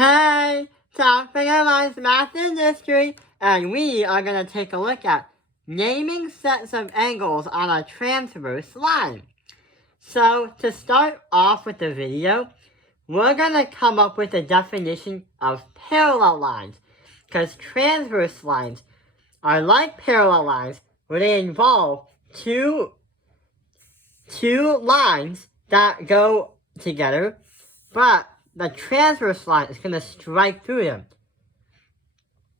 Hey, topic of math and history, and we are going to take a look at naming sets of angles on a transverse line. So, to start off with the video, we're going to come up with a definition of parallel lines, because transverse lines are like parallel lines where they involve two lines that go together, but the transverse line is going to strike through them.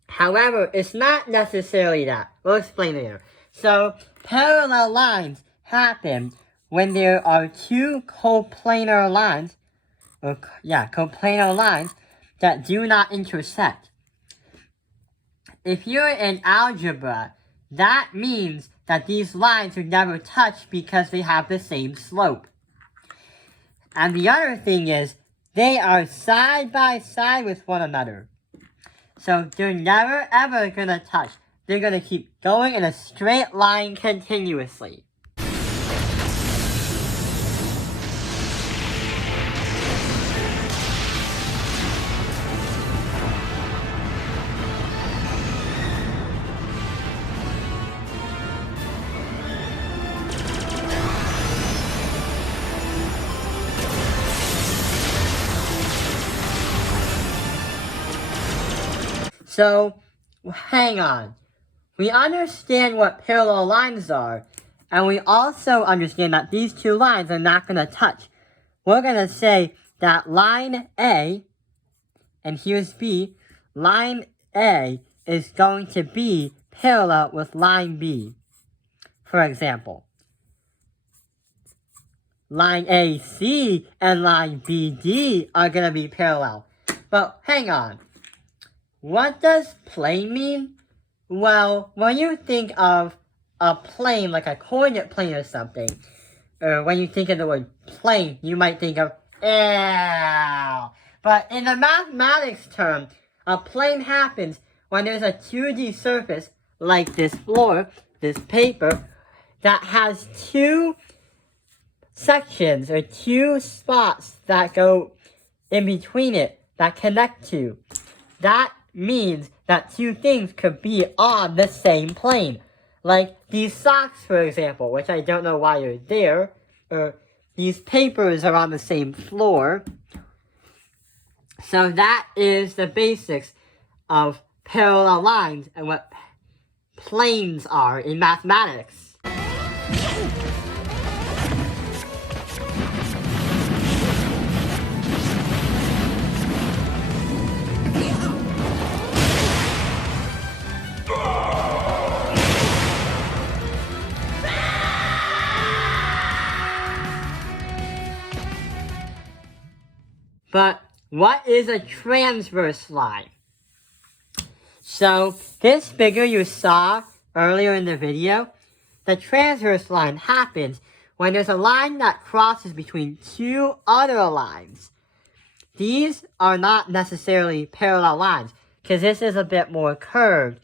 However, it's not necessarily that. We'll explain later. So, parallel lines happen when there are two coplanar lines, coplanar lines that do not intersect. If you're in algebra, that means that these lines would never touch because they have the same slope. And the other thing is, they are side by side with one another. So they're never ever gonna touch. They're gonna keep going in a straight line continuously. So, hang on. We understand what parallel lines are, and we also understand that these two lines are not going to touch. We're going to say that line A, and here's B, line A is going to be parallel with line B. For example, line AC and line BD are going to be parallel. But hang on. What does plane mean? Well, when you think of a plane, like a coordinate plane or something, or when you think of the word plane, you might think of ow. But in the mathematics term, a plane happens when there's a 2D surface, like this floor, this paper, that has two sections or two spots that go in between it, that connect to. That means that two things could be on the same plane. Like these socks, for example, which I don't know why you're there, or these papers are on the same floor. So that is the basics of parallel lines and what planes are in mathematics. But what is a transverse line? So this figure you saw earlier in the video, the transverse line happens when there's a line that crosses between two other lines. These are not necessarily parallel lines, because this is a bit more curved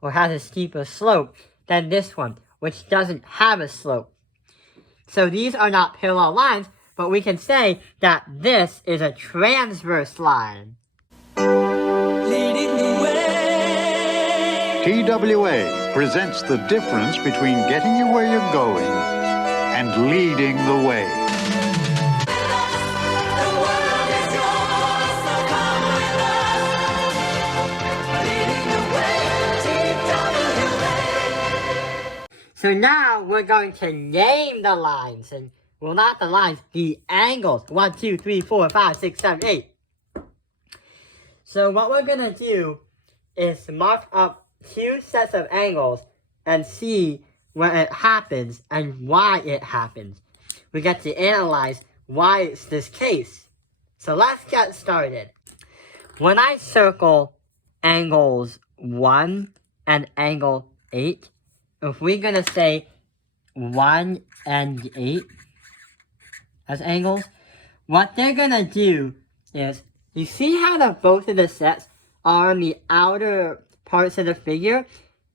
or has a steeper slope than this one, which doesn't have a slope. So these are not parallel lines, but we can say that this is a transverse line. TWA presents the difference between getting you where you're going and leading the way. So now we're going to name the lines, and well, not the lines, the angles. 1, 2, 3, 4, 5, 6, 7, 8. So what we're going to do is mark up two sets of angles and see when it happens and why it happens. We get to analyze why it's this case. So let's get started. When I circle angles 1 and angle 8, if we're going to say 1 and 8, as angles, what they're gonna do is, you see how both of the sets are on the outer parts of the figure,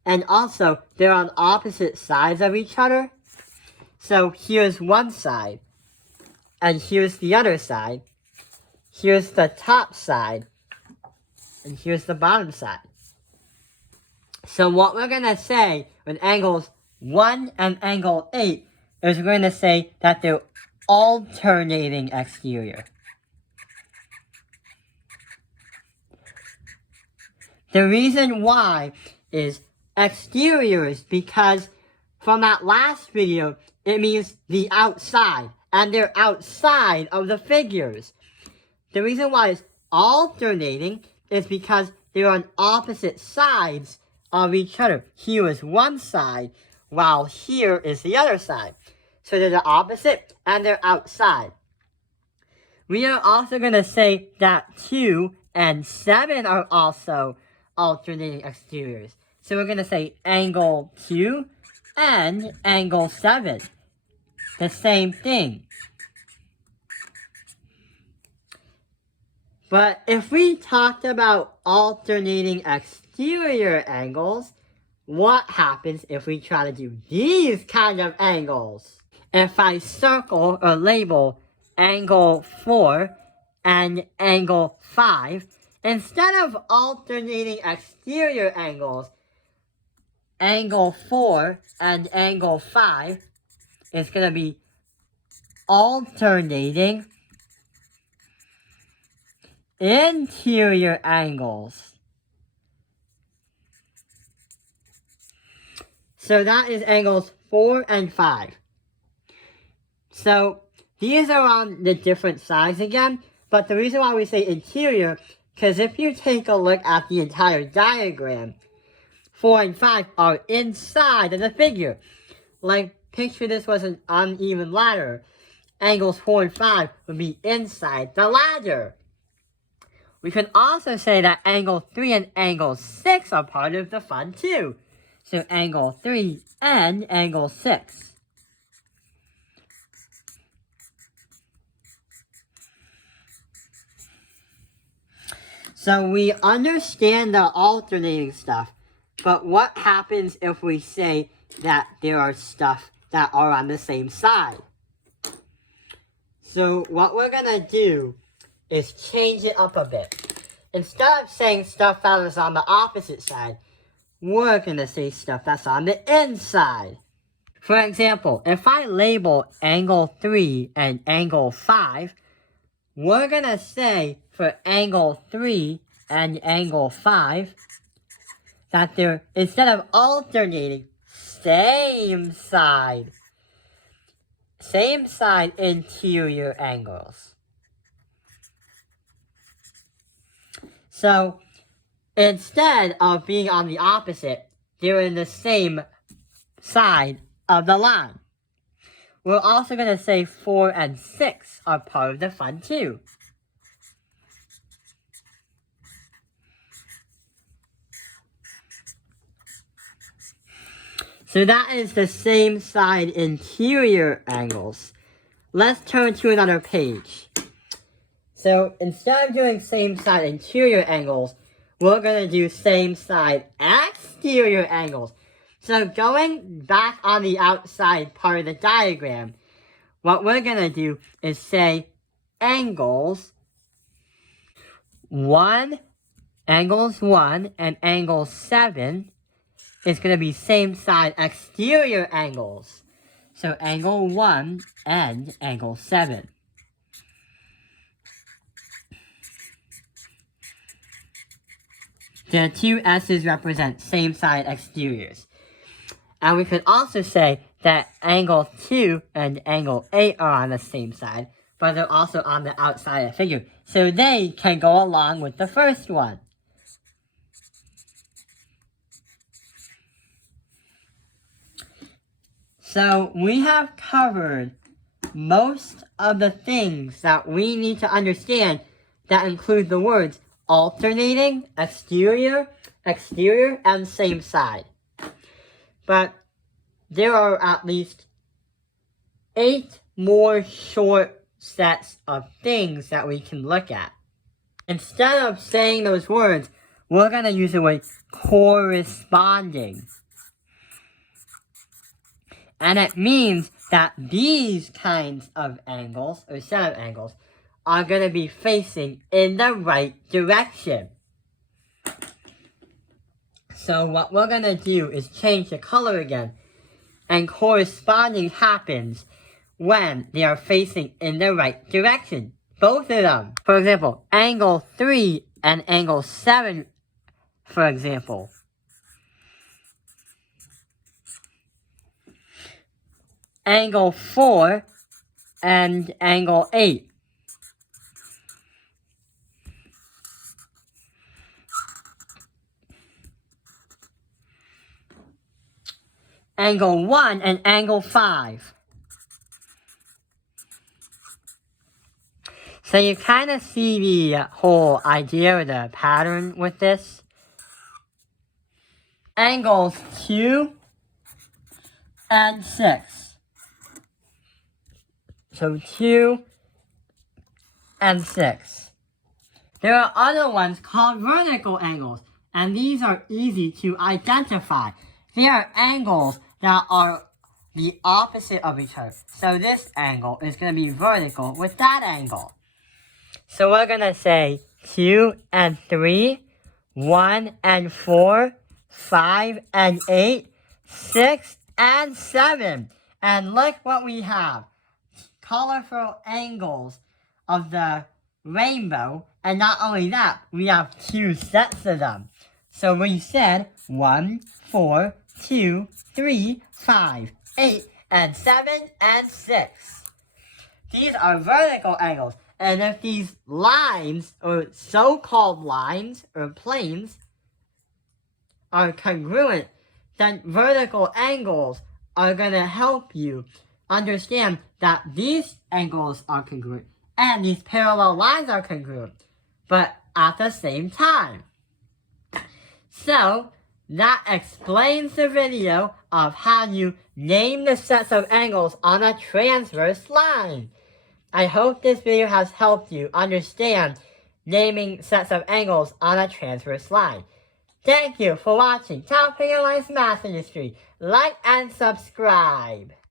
and also they're on opposite sides of each other? So here's one side, and here's the other side. Here's the top side, and here's the bottom side. So what we're going to say with angles 1 and angle 8 is we're going to say that they're alternating exterior. The reason why is exteriors, because from that last video, it means the outside, and they're outside of the figures. The reason why it's alternating is because they're on opposite sides of each other. Here is one side, while here is the other side. So they're the opposite, and they're outside. We are also going to say that 2 and 7 are also alternating exteriors. So we're going to say angle 2 and angle 7. The same thing. But if we talked about alternating exterior angles, what happens if we try to do these kind of angles? If I circle or label angle 4 and angle 5, instead of alternating exterior angles, angle 4 and angle 5 is going to be alternating interior angles. So that is angles 4 and 5. So these are on the different sides again, but the reason why we say interior, because if you take a look at the entire diagram, 4 and 5 are inside of the figure. Like, picture this was an uneven ladder. Angles 4 and 5 would be inside the ladder. We can also say that angle 3 and angle 6 are part of the fun too. So angle 3 and angle 6. So we understand the alternating stuff, but what happens if we say that there are stuff that are on the same side? So what we're gonna do is change it up a bit. Instead of saying stuff that is on the opposite side, we're gonna say stuff that's on the inside. For example, if I label angle 3 and angle 5, we're gonna say for angle 3 and angle 5 that they're, instead of alternating, same side interior angles. So instead of being on the opposite, they're in the same side of the line. We're also going to say 4 and 6 are part of the fun too. So that is the same side interior angles. Let's turn to another page. So instead of doing same side interior angles, we're going to do same side exterior angles. So going back on the outside part of the diagram, what we're going to do is say angles 1 and angle 7 is going to be same side exterior angles. So angle 1 and angle 7. The two S's represent same side exteriors. And we can also say that angle 2 and angle 8 are on the same side, but they're also on the outside of the figure. So they can go along with the first one. So we have covered most of the things that we need to understand that include the words alternating, exterior, and same side. But there are at least 8 more short sets of things that we can look at. Instead of saying those words, we're going to use the word corresponding. And it means that these kinds of angles, or set of angles, are going to be facing in the right direction. So what we're going to do is change the color again. And corresponding happens when they are facing in the right direction. Both of them. For example, angle 3 and angle 7, for example. Angle 4 and angle 8. Angle 1 and angle 5. So you kind of see the whole idea of the pattern with this. Angles 2 and 6. So 2 and 6. There are other ones called vertical angles, and these are easy to identify. They are angles that are the opposite of each other. So this angle is going to be vertical with that angle. So we're going to say 2 and 3, 1 and 4, 5 and 8, 6 and 7. And look what we have. Colorful angles of the rainbow. And not only that, we have 2 sets of them. So we said 1, 4, 2, 3, 5, 8, and 7, and 6. These are vertical angles. And if these lines, or so-called lines, or planes, are congruent, then vertical angles are going to help you understand that these angles are congruent, and these parallel lines are congruent, but at the same time. So, that explains the video of how you name the sets of angles on a transverse line. I hope this video has helped you understand naming sets of angles on a transverse line. Thank you for watching Topping Your Life's Math Industry. Like and subscribe.